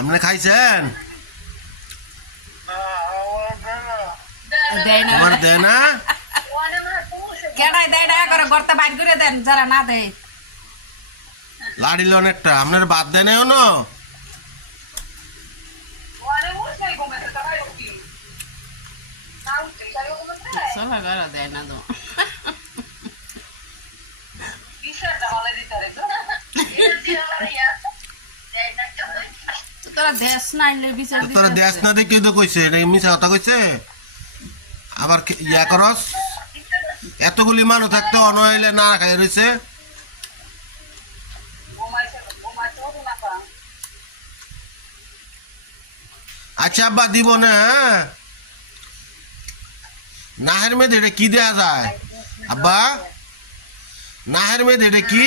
আপনি খাইছেন? তোমার দেয় না? কেডাই দেয় না করে গর্তে বাইর করে দেন যারা না দেয়। লাড়িল অনেকটা আপনার বাদ দেয় না এখনো? চলা গেল দেয় না তো। তোরা দেশ নাইলে বিচার তোরা দেশ না দেখে তো কইছে এটা মিছা কথা কইছে। আবার ইয়া করস এতগুলি মানুষ থাকতে অনহইলে না খাই রয়েছে। আচ্ছা আব্বা দিব না। নাহের মেয়েদের এটা কি দেয়া যায় আব্বা? নাহের মেয়েদের এটা কি?